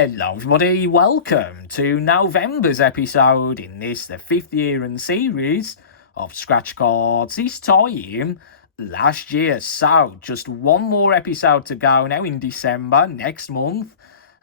Hello everybody, welcome to November's episode in this, the 5th year in series of Scratch Cards, this time last year. So, just one more episode to go now in December, next month,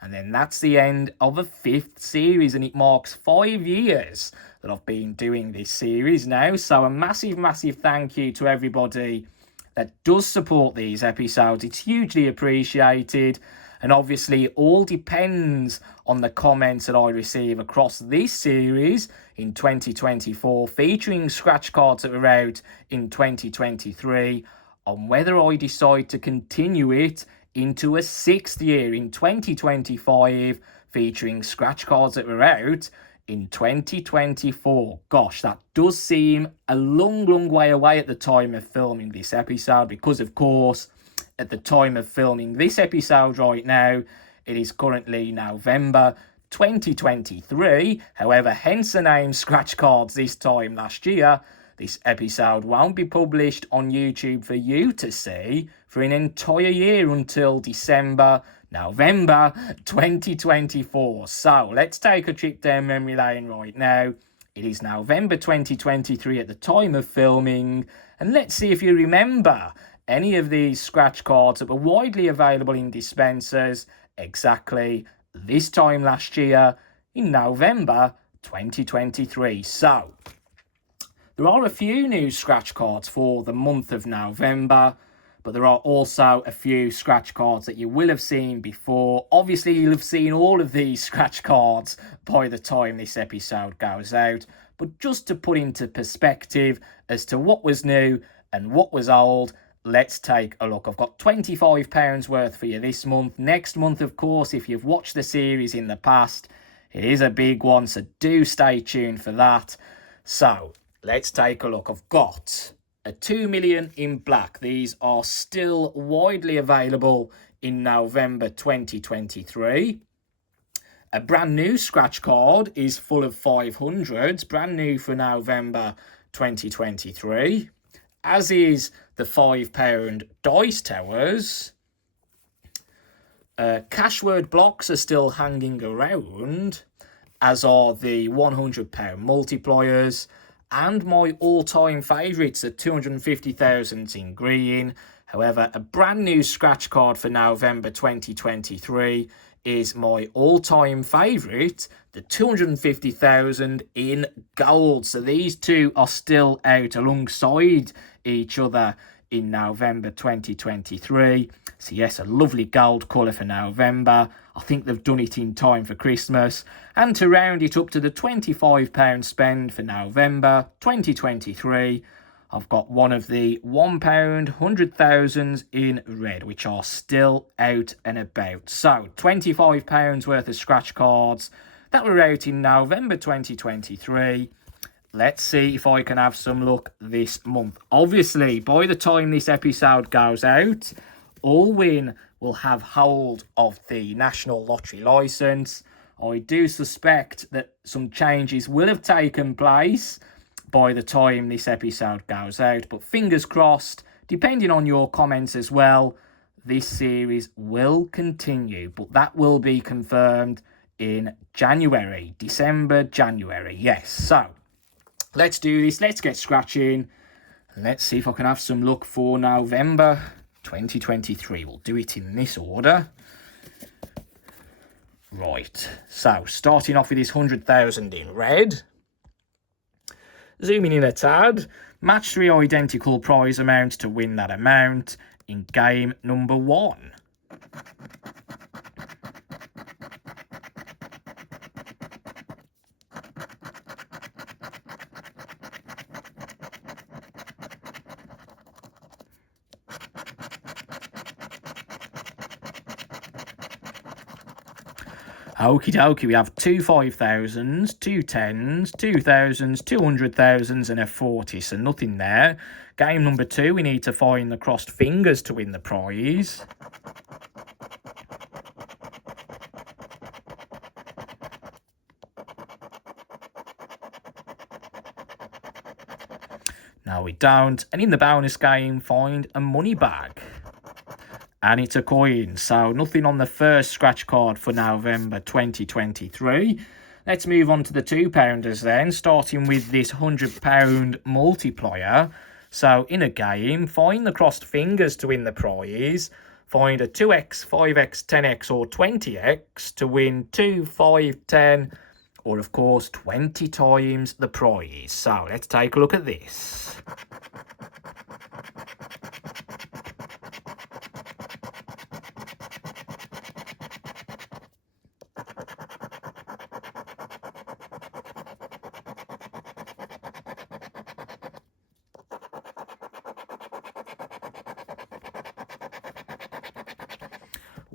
and then that's the end of a 5th series, and it marks 5 years that I've been doing this series now. So a massive thank you to everybody that does support these episodes. It's hugely appreciated. And obviously, it all depends on the comments that I receive across this series in 2024, featuring scratch cards that were out in 2023, on whether I decide to continue it into a 6th year in 2025, featuring scratch cards that were out in 2024. Gosh, that does seem a long way away at the time of filming this episode, because, of course, at the time of filming this episode right now, it is currently November 2023. However, hence the name Scratch Cards this time last year. This episode won't be published on YouTube for you to see for an entire year until November 2024. So let's take a trip down memory lane right now. It is November 2023 at the time of filming, and let's see if you remember any of these scratch cards that were widely available in dispensers exactly this time last year in November 2023. So, there are a few new scratch cards for the month of November, but there are also a few scratch cards that you will have seen before. Obviously, you'll have seen all of these scratch cards by the time this episode goes out, but just to put into perspective as to what was new and what was old, let's take a look. I've got £25 worth for you this month. Next month, of course, if you've watched the series in the past, it is a big one, so do stay tuned for that. So, let's take a look. I've got a 2 million in black. These are still widely available in November 2023. A brand new scratch card is full of 500s, brand new for November 2023. As is the £5 dice towers. Cashword Blocks are still hanging around, as are the £100 multipliers, and my all-time favourites at 250,000 in green. However, a brand new scratch card for November 2023 is my all-time favourite, the 250,000 in gold. So these two are still out alongside each other in November 2023. So yes, a lovely gold colour for November. I think they've done it in time for Christmas. And to round it up to the £25 spend for November 2023, I've got one of the £1 100,000s in red, which are still out and about. So £25 worth of scratch cards that were out in November 2023. Let's see if I can have some luck this month. Obviously, by the time this episode goes out, Allwyn will have hold of the National Lottery licence. I do suspect that some changes will have taken place by the time this episode goes out. But fingers crossed, depending on your comments as well, this series will continue. But that will be confirmed in January, January. Yes, so let's do this. Let's get scratching. Let's see if I can have some luck for November 2023. We'll do it in this order. Right, so starting off with this 100,000 in red. Zooming in a tad. Match 3 identical prize amounts to win that amount in game number 1. Okie dokie, we have 2 5,000s, 2 10s, 2,000s, 200,000s and a 40, so nothing there. Game number 2, we need to find the crossed fingers to win the prize. No, we don't. And in the bonus game, find a money bag. And it's a coin, so nothing on the first scratch card for November 2023. Let's move on to the £2 then, starting with this £100 multiplier. So in a game, find the crossed fingers to win the prize. Find a 2x, 5x, 10x or 20x to win 2, 5, 10 or of course 20 times the prize. So let's take a look at this.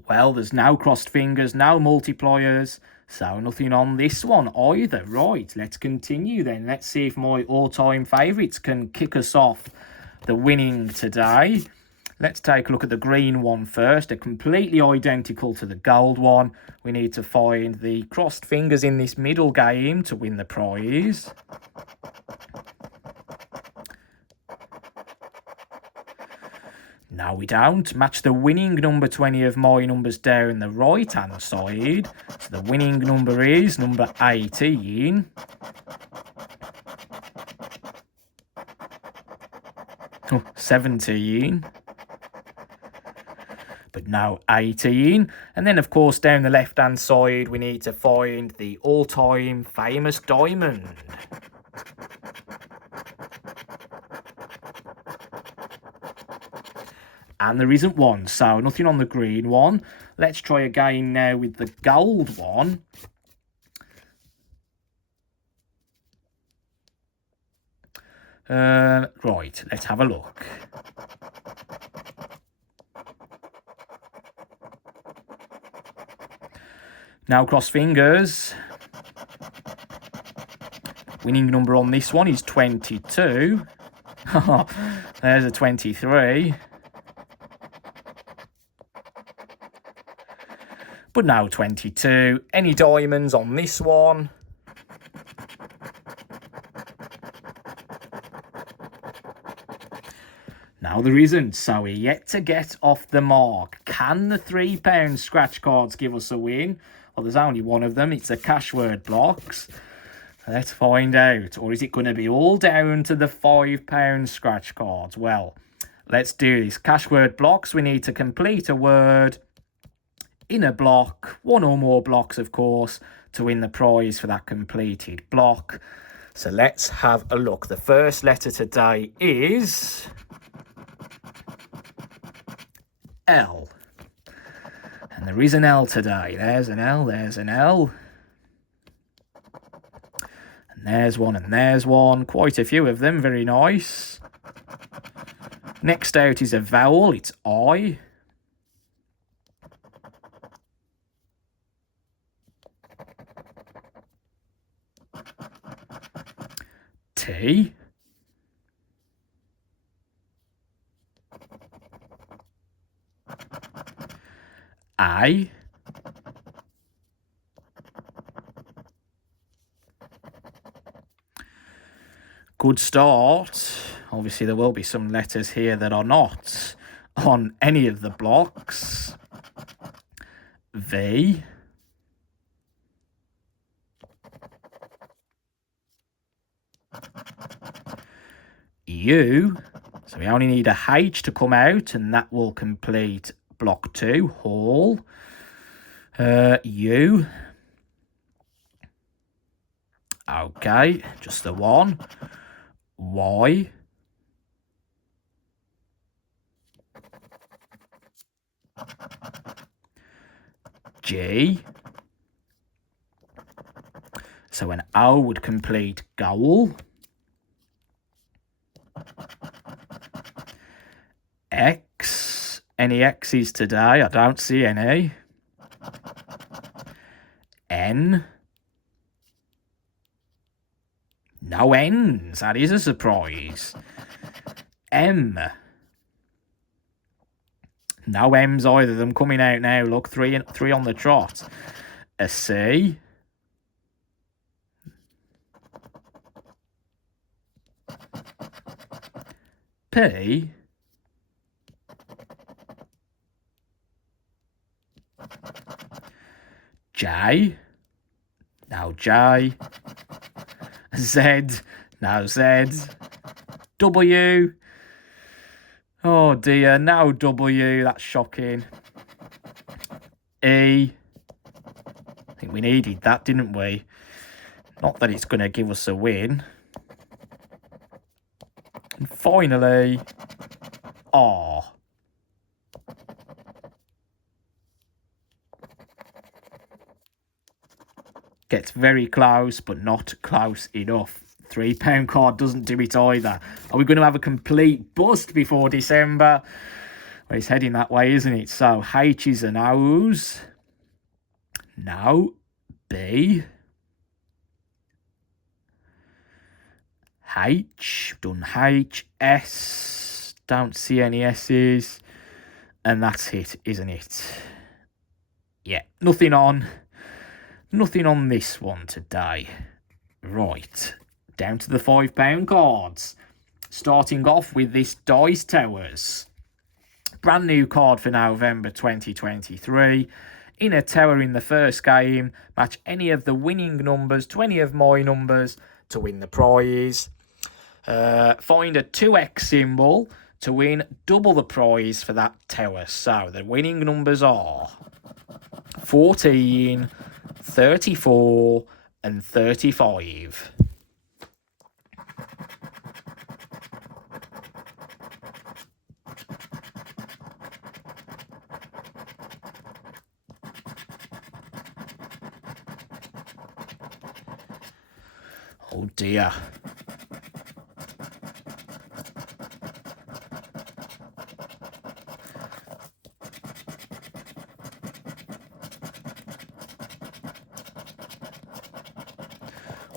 Well, there's no crossed fingers, no multipliers, so nothing on this one either. Right, let's continue then. Let's see if my all-time favourites can kick us off the winning today. Let's take a look at the green one first. They're completely identical to the gold one. We need to find the crossed fingers in this middle game to win the prize. No, we don't. Match the winning number 20 of my numbers down the right-hand side. So the winning number is number 18. Oh, 17. But no, 18. And then, of course, down the left-hand side, we need to find the all-time famous diamond. And there isn't one, so nothing on the green one. Let's try again now with the gold one. Right, let's have a look. Now cross fingers. Winning number on this one is 22. There's a 23. But now 22. Any diamonds on this one? Now there isn't, so we're yet to get off the mark. Can the £3 scratch cards give us a win? Well, there's only one of them. It's the Cashword Blocks. Let's find out. Or is it going to be all down to the £5 scratch cards? Well, let's do this. Cashword Blocks, we need to complete a word in a block, one or more blocks, of course, to win the prize for that completed block. So let's have a look. The first letter today is L. And there is an L today. There's an L, there's an L. And there's one, and there's one. Quite a few of them, very nice. Next out is a vowel, it's I. T. A. Good start. Obviously there will be some letters here that are not on any of the blocks. V. U. So we only need a H to come out, and that will complete block 2, hall. U. Okay, just the one. Y. G. So an O would complete goal. X. Any X's today? I don't see any. N. No N's. That is a surprise. M. No M's either. Them coming out now. Look, three on the trot. A C. P. J, now J, Z, now Z, W, oh dear, now W, that's shocking, E, I think we needed that, didn't we? Not that it's going to give us a win. And finally, R. Gets very close, but not close enough. £3 card doesn't do it either. Are we going to have a complete bust before December? Well, it's heading that way, isn't it? So H's and O's. No. B. H. Done H. S. Don't see any S's. And that's it, isn't it? Yeah, nothing on this one today. Right, down to the £5 cards. Starting off with this Dice Towers. Brand new card for November 2023. In a tower in the first game, match any of the winning numbers to any of my numbers to win the prize. Find a 2x symbol to win double the prize for that tower. So the winning numbers are 14, 34 and 35. Oh dear.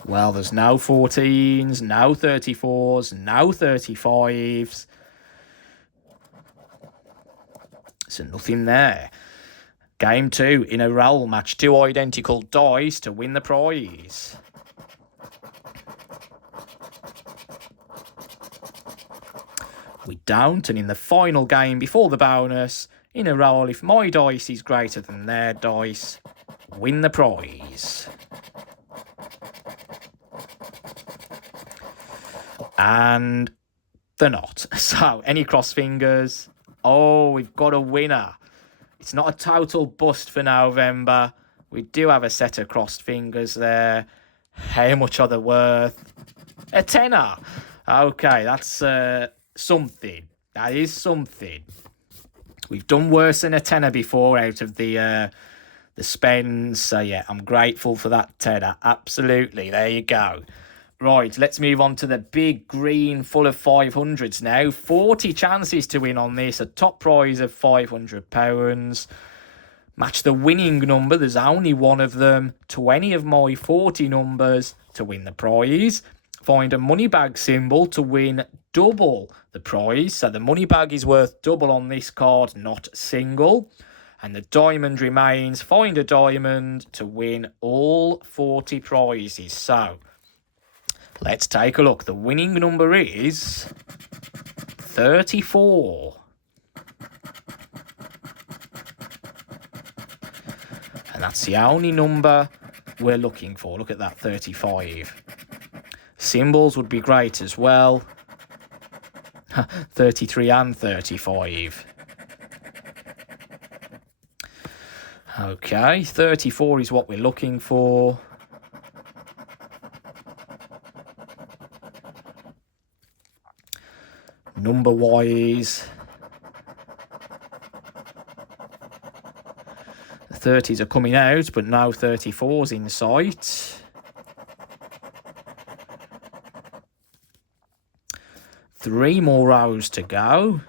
Well, there's no 14s, no 34s, no 35s. So nothing there. Game 2 in a row. Match 2 identical dice to win the prize. We don't, and in the final game before the bonus, in a roll, if my dice is greater than their dice, win the prize. And they're not. So, any cross fingers? Oh, we've got a winner. It's not a total bust for November. We do have a set of crossed fingers there. How much are they worth? A tenner. Okay, that's something. That is something. We've done worse than a tenner before out of the spends. So, yeah, I'm grateful for that tenner. Absolutely. There you go. Right, let's move on to the big green full of 500s now. 40 chances to win on this. A top prize of £500. Match the winning number. There's only one of them to any of my 40 numbers to win the prize. Find a money bag symbol to win double the prize. So the money bag is worth double on this card, not single. And the diamond remains. Find a diamond to win all 40 prizes. So let's take a look. The winning number is 34. And that's the only number we're looking for. Look at that, 35. Symbols would be great as well. 33 and 35. Okay, 34 is what we're looking for. Number-wise, the 30s are coming out, but now 34's in sight. Three more rows to go.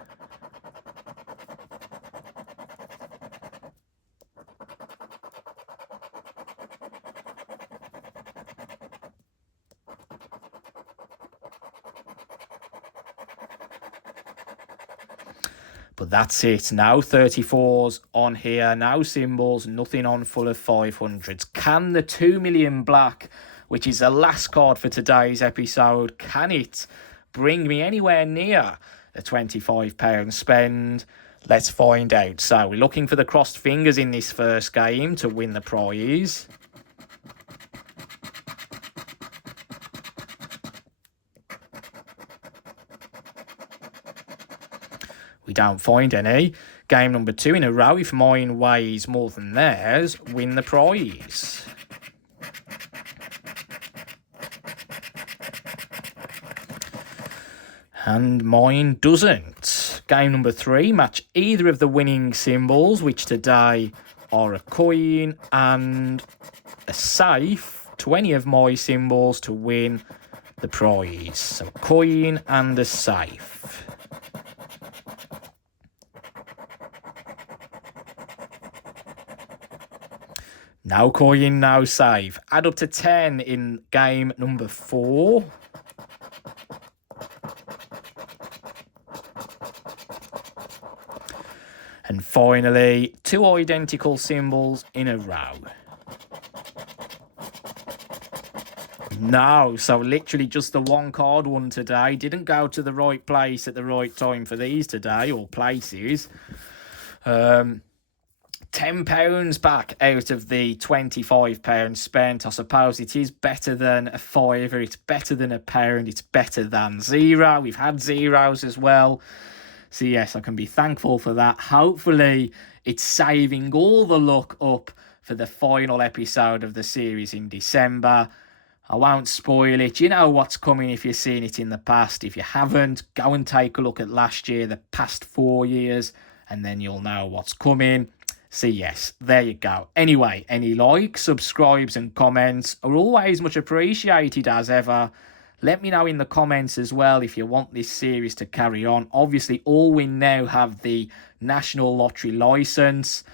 But that's it. Now 34s on here. Now symbols. Nothing on full of 500s. Can the 2 million black, which is the last card for today's episode, can it bring me anywhere near a £25 spend? Let's find out. So we're looking for the crossed fingers in this first game to win the prize. We don't find any. Game number 2 in a row. If mine weighs more than theirs, win the prize. And mine doesn't. Game number 3. Match either of the winning symbols, which today are a coin and a safe, to any of my symbols to win the prize. So a coin and a safe. No coin, no save. Add up to 10 in game number 4. And finally, 2 identical symbols in a row. No, so literally just the 1 card won today. Didn't go to the right place at the right time for these today, or places. £10 back out of the £25 spent. I suppose it is better than a fiver. It's better than a pound. It's better than 0. We've had zeros as well. So yes, I can be thankful for that. Hopefully it's saving all the luck up for the final episode of the series in December. I won't spoil it. You know what's coming if you've seen it in the past. If you haven't, go and take a look at last year, the past 4 years, and then you'll know what's coming. So yes, there you go. Anyway, any likes, subscribes and comments are always much appreciated as ever. Let me know in the comments as well if you want this series to carry on. Obviously, all we now have the National Lottery licence.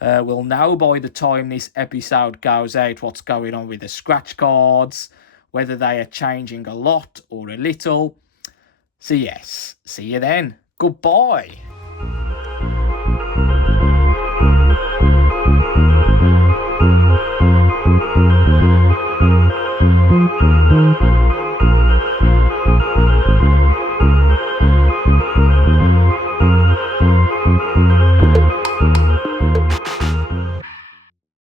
We'll know by the time this episode goes out what's going on with the scratch cards, whether they are changing a lot or a little. So yes, see you then. Goodbye.